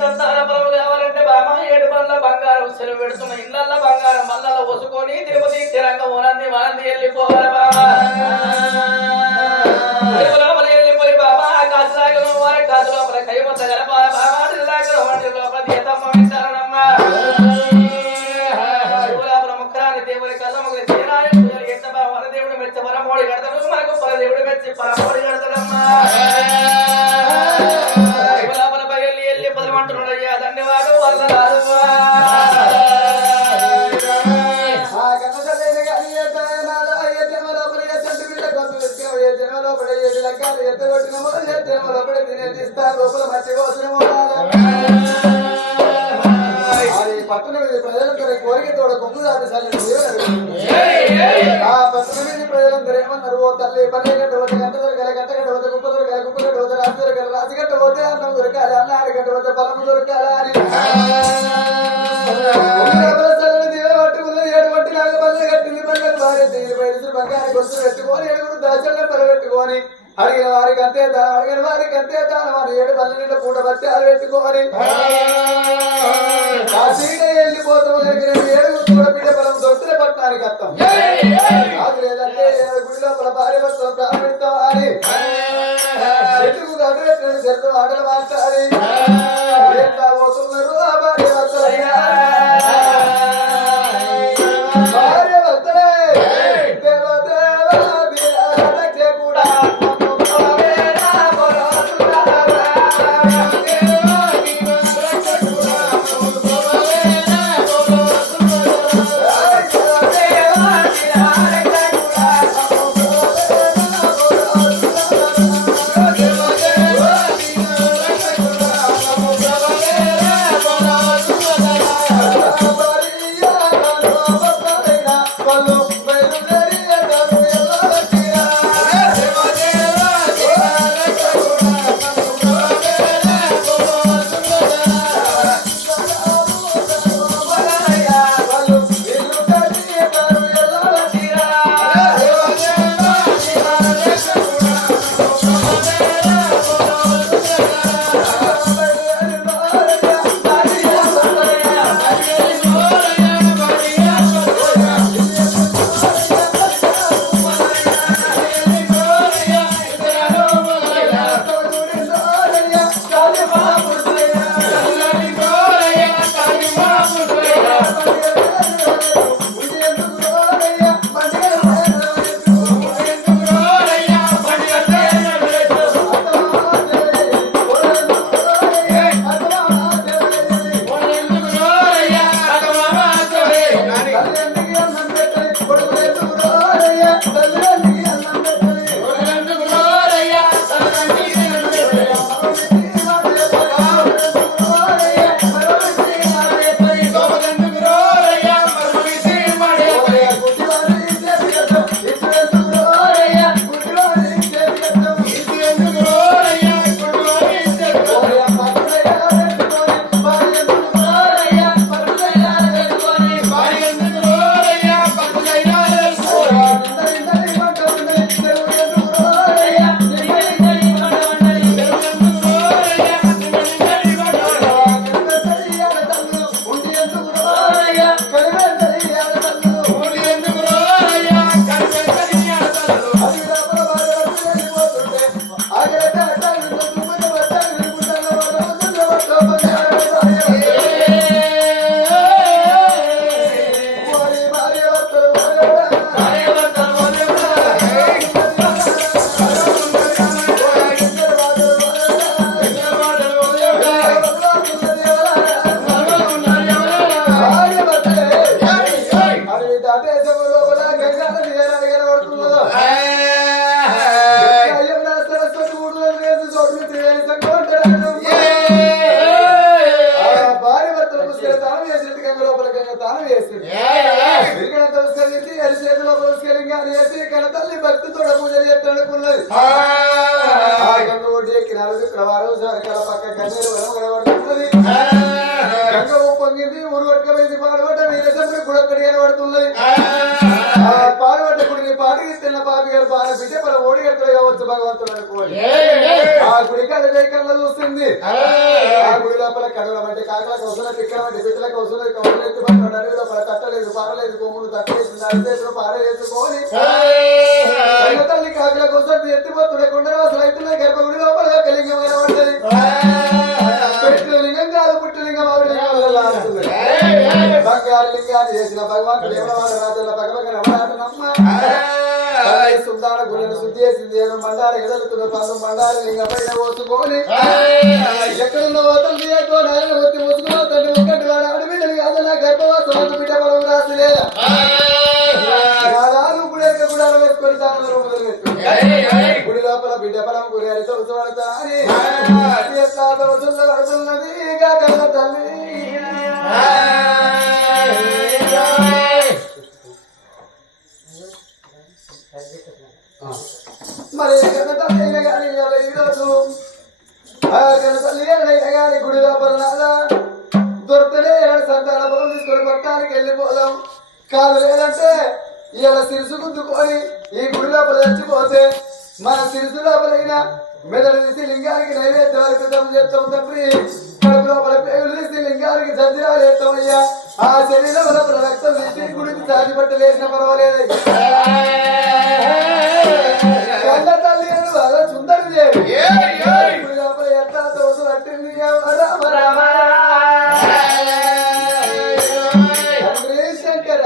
సంతాన పరము కావాలంటే బామ 7 బండ్ల బంగారం సెలవు పెడుతున్న ఇళ్ళల్లో బంగారం మళ్ళా వసుకొని తిరుపతి తిరంగ ఓనంది వానంది వెళ్ళిపోవాలి బాబా వెళ్ళిపోయి బాబా కాసులాగను వారి కాసు లోపల కైమంత గలపాల బాబా లోపల దీతమ్మ వింటారనమ్మా ముఖరాని దేవుడి కళ్ళమ్మకి తీరాలి పూజలు ఎంత వర దేవుడు మెచ్చి వరమోడి కడతాడు మనకు పరదేవుడు మెచ్చి పరమోడి కడతాడమ్మా వెళ్ళి పదమంటున్నాడయ్యా ధన్యవాడు వరదరాదు పట్టణ ప్రజలందరూ కోరికతోడ కొంగు దాపిసాలి ఆ పట్టణ మీద ప్రజలందరూ ఏమన్నారు ఓ తల్లి పల్లె గంట పోతే గంట దొరకాలి గంట గంట పోతే కుప్ప దొరకాలి కుప్ప గంట పోతే రాజు దొరకాలి రాజు గంట పోతే అన్నం దొరకాలి అన్న ఆడగంట పోతే పొలము దొరకాలి అని పట్టుకున్నది 7 పట్టి లాగా పల్లె కట్టింది పల్లెకు భార్య బయలు బంగారు గొస్తు పెట్టుకొని 7 దాచల్లో పెట్టుకొని అడిగిన వారికి అంతే దానం అడిగిన వారికి అంతే దానం అని 7 పల్లె నీళ్ళ పూట బత్తాలు పెట్టుకోని ఆ సీట వెళ్ళిపోతాం దగ్గర 7 కూడా బిడ్డ పొలం దొరికిన పట్టణానికి అర్థం కాదు లేదంటే గుడి లోపల భార్య భర్తలు ప్రారంభిస్తాం అని చెట్టుకు గడ్డు పెట్టిన చెట్టు ఆటలు మాట్లాడి ఎట్లా పోతున్నారు ఆ భార్య భర్తలైనా భార్య భర్తలే కూడా పాడబడ్డ గుడిని పాటికి తిన్న పాపి గారు బాగా బిడ్డ ఓడి కట్టగా కావచ్చు భగవంతుడు అనుకోండి. ఆ గుడి కళ్ళ చూస్తుంది. ఆ గుడి లోపల కడవల అంటే కాకల కౌసల పిక్కల అంటే పిట్టల కౌసల కౌసలు ఎత్తుపట్టాడు. అడవి లోపల తట్టలేదు పారలేదు కొమ్ములు తట్టలేదు అడిచేతులు పారేసుకొని తల్లి కాకల కోసం ఎత్తిపోతుండే కొండలు అసలు అయితే గర్భగుడి లోపల కలింగమైన పడ్డది. లింగం కాదు పుట్టులింగం ఆవిడ బంగారు లింగాన్ని చేసిన భగవంతుడు ఎవరవాడ రాజుల పక్కపక్కన ఎవరాటనమ్మ సుందాల గుళ్ళను శుద్ధి చేసింది. ఏమో మండార ఎదలుతున్న పండు మండార లింగ పైన పోసుకొని ఎక్కడున్న పోతుంది ఎక్కువ నాయన వచ్చి పోసుకున్న తండ్రి ఒక్కటి వాడు ఆడబిడ్డలు కాదు నా గర్భవాసం బిడ్డ బలం రాసి లేదా గుడి కూడా వేసుకొని దాని రూపలు పెట్టుకుంది. గుడి లోపల బిడ్డ బలం గురి అని తొలచబడతా అని పడుతున్నది కన్న తల్లి. మరి కన్న తల్లి అయినా కానీ ఈరోజు కన్న తల్లి అయినా కానీ గుడి లోపల నాదా దొరికితే సంతాన బలం తీసుకొని పట్టడానికి వెళ్ళిపోదాం. కాదు లేదంటే ఇలా సిరుసు గుద్దుకొని ఈ గుడి లోపల చచ్చిపోతే మన సిరుసు లోపలైనా మెదడు తీసి లింగానికి నైవేద్యం అర్పితం చేస్తాం తండ్రి. కడుపు లోపల పేగులు తీసి లింగానికి జంజిరాలు చేస్తామయ్యా. ఆ శరీరం లోపల రక్తం తీసి గుడికి చాటిపట్టలేసిన పర్వాలేదు. కన్న తల్లి బాగా సుందరి దేవి గుడి లోపల ఎట్లా తోసు పట్టింది రామ రామ శంకర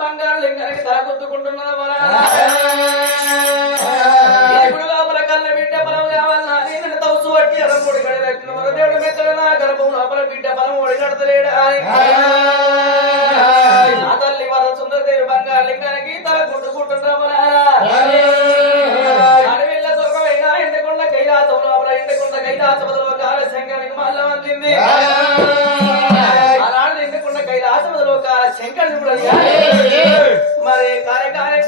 బంగారు లింగానికి తల గుద్దుకుంటున్నదా ఇప్పుడు లోపల కళ్ళ బిడ్డ పొలం కావాలన్నా నేను తౌసు పట్టి ఎర్రపొడి కడలెట్టిన దేవుడు మెత్తడు నా గర్భం లోపల బిడ్డ పొలం ఒడి కడతలేడా ఆ తల్లి వర సుందరదేవి బంగారు లింగానికి తల గుద్దుకుంటున్నా అడవిల్ల సుఖమైన ఎండకొండ కైలాసం లోపల ఎండకొండ కైలాసములో కాల శంకరునికి మల్ల వందింది ఆనాడు ఎండకొండ కైలాసములో కాల శంకరుని మరి కార్యకార్య